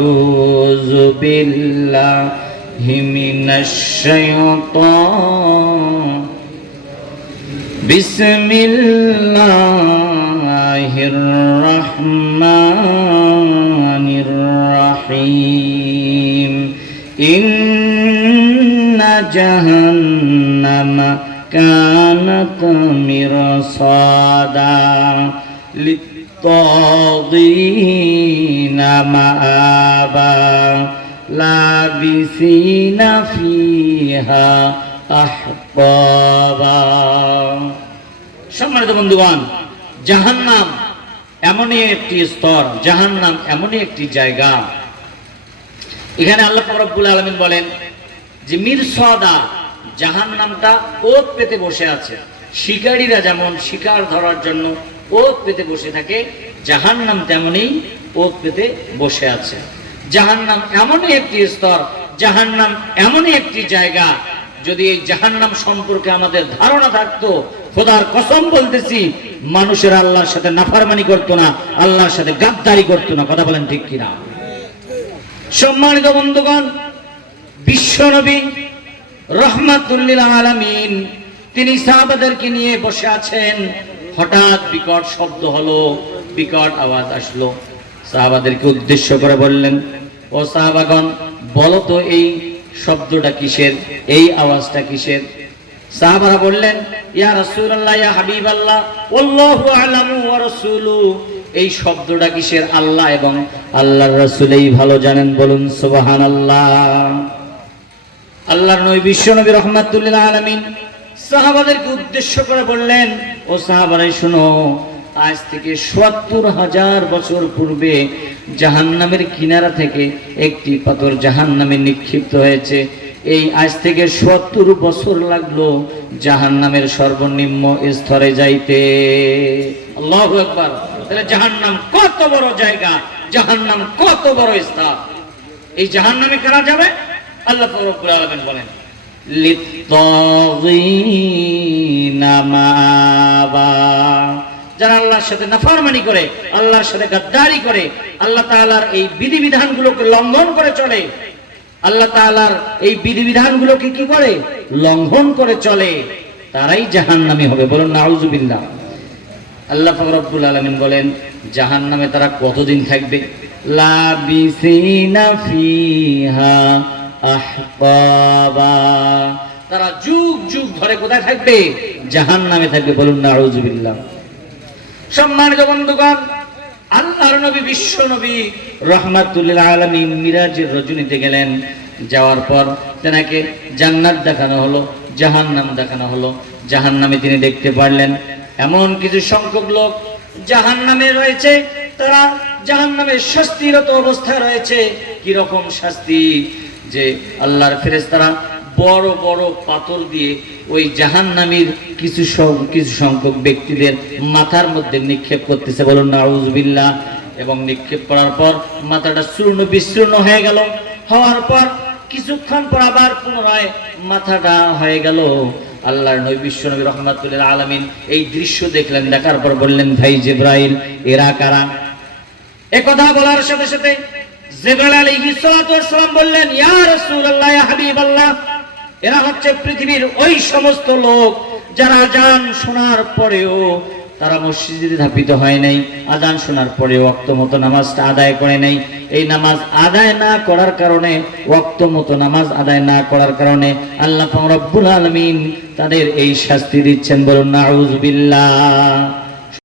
أعوذ بالله من الشيطان بسم الله الرحمن الرحيم إن جهنم كانت مرصادا للطاغين مآبا لابثين فيها أحقابا সম্মানিত বন্ধুগণ জাহান্নাম এমনই একটি স্তর জাহান্নাম এমনই একটি জায়গা এখানে আল্লাহ রব্বুল আলমিন বলেন যে মিরসদা জাহান্নামটা ওত পেতে বসে আছে শিকারীরা যেমন শিকার ধরার জন্য ওত পেতে বসে থাকে, জাহান্নাম তেমনই ওত পেতে বসে আছে। জাহান্নাম এমনই একটি স্তর, জাহান্নাম এমনই একটি জায়গা। যদি এই জাহান্নাম সম্পর্কে আমাদের ধারণা থাকতো, খোদার কসম বলতেছি, মানুষের আল্লাহর সাথে নাফারমানি করতো না, আল্লাহর সাথে গাদ্দারি করতো না। কথা বলেন ঠিক কিনা? সম্মানিত বন্ধুগণ, বিশ্বনবী রহমাতুল্লিল আলামিন, তিনি সাহাবাদেরকে নিয়ে বসে আছেন। হঠাৎ বিকট শব্দ হলো, বিকট আওয়াজ আসলো। সাহাবাদেরকে উদ্দেশ্য করে বললেন, ও সাহাবাগণ, বলো তো এই শব্দটা কিসের? এই আওয়াজটা কিসের? সাহাবারা বললেন, ইয়া রাসূলুল্লাহ, ইয়া হাবিবাল্লাহ, আল্লাহু আলামু ওয়া রাসূলু। এই শব্দটা কিসের? আল্লাহ এবং আল্লাহর রাসূলই ভালো জানেন, বলুন সুবহানাল্লাহ। আল্লাহর নবী বিশ্ব নবী রহমাতুল্লিল আলামিন সাহাবাদেরকে উদ্দেশ্য করে বললেন, ও সাহাবারাই শুনো, আজ থেকে সত্তর হাজার বছর পূর্বে জাহান্নামের কিনারা থেকে একটি পাথর জাহান্নামে নিক্ষিপ্ত হয়েছে। এই আজ থেকে সত্তর বছর লাগল জাহান্নামের সর্বনিম্ন স্তরে যাইতে। আল্লাহ একবার জাহান্নাম কত বড় জায়গা, জাহান্নাম কত বড় স্থান। এই জাহান্নামে কারা যাবে? আল্লাহ বলেন। যারা আল্লাহর সাথে নাফরমানি করে, আল্লাহর সাথে গাদ্দারি করে, আল্লাহ তাআলার এই বিধিবিধানগুলোকে লঙ্ঘন করে চলে। আল্লাহ তাআলার এই বিধিবিধানগুলোকে কি করে? লঙ্ঘন করে চলে। তারাই জাহান্নামী হবে। বলুন, নাউজুবিল্লাহ। আল্লাহ পাক রব্বুল আলামিন বলেন, জাহান্নামে তারা কতদিন থাকবে? লাবিসিনা তারা যুগ যুগ ধরে কোথায় থাকবে? জাহান্নামে থাকবে বলুন নাউজুবিল্লাহ সম্মানিত বন্ধুগণ, আল্লাহর নবী, বিশ্ব নবী রহমাতুল্লিল আলামিন মিরাজের রজনীতে গেলেন। যাওয়ার পর তেনাকে জান্নাত দেখানো হলো, জাহান্নাম দেখানো হলো। জাহান্নামে তিনি দেখতে পারলেন, এমন কিছু সংখ্যক লোক জাহান্নামে রয়েছে। তারা জাহান্নামে শাস্তিরত অবস্থায় রয়েছে। কীরকম শাস্তি? যে আল্লাহর ফেরেশতারা বড় বড় পাথর দিয়ে ওই জাহান্নামীর কিছু কিছু সংখ্যক ব্যক্তিদের মাথার মধ্যে নিক্ষেপ করতেছে। বলুন, নাউজুবিল্লাহ। এবং নিক্ষেপ করার পর মাথাটা চূর্ণ বিচূর্ণ হয়ে গেল। হওয়ার পর কিছুক্ষণ পর আবার পুনরায় মাথাটা হয়ে গেল। আল্লাহর নবী বিশ্ব নবী রহমাতুল্লাহ আলামিন এই দৃশ্য দেখলেন, দেখার পর বললেন, ভাই জিব্রাইল, এরা কারা? একথা বলার সাথে সাথে জিব্রাইল আলাইহিস সালাতু বললেন, ইয়া রাসূলুল্লাহ, ইয়া এরা হচ্ছে পৃথিবীর ওই সমস্ত লোক যারা আজান শোনার পরেও তারা মসজিদে ধাপিত হয় নাই। আজান শোনার পরে ওয়াক্ত মতো নামাজটা আদায় করে নাই। এই নামাজ আদায় না করার কারণে, ওয়াক্ত মতো নামাজ আদায় না করার কারণে আল্লাহ রব্বুল আলামিন তাদের এই শাস্তি দিচ্ছেন। বলুন নাউজুবিল্লাহ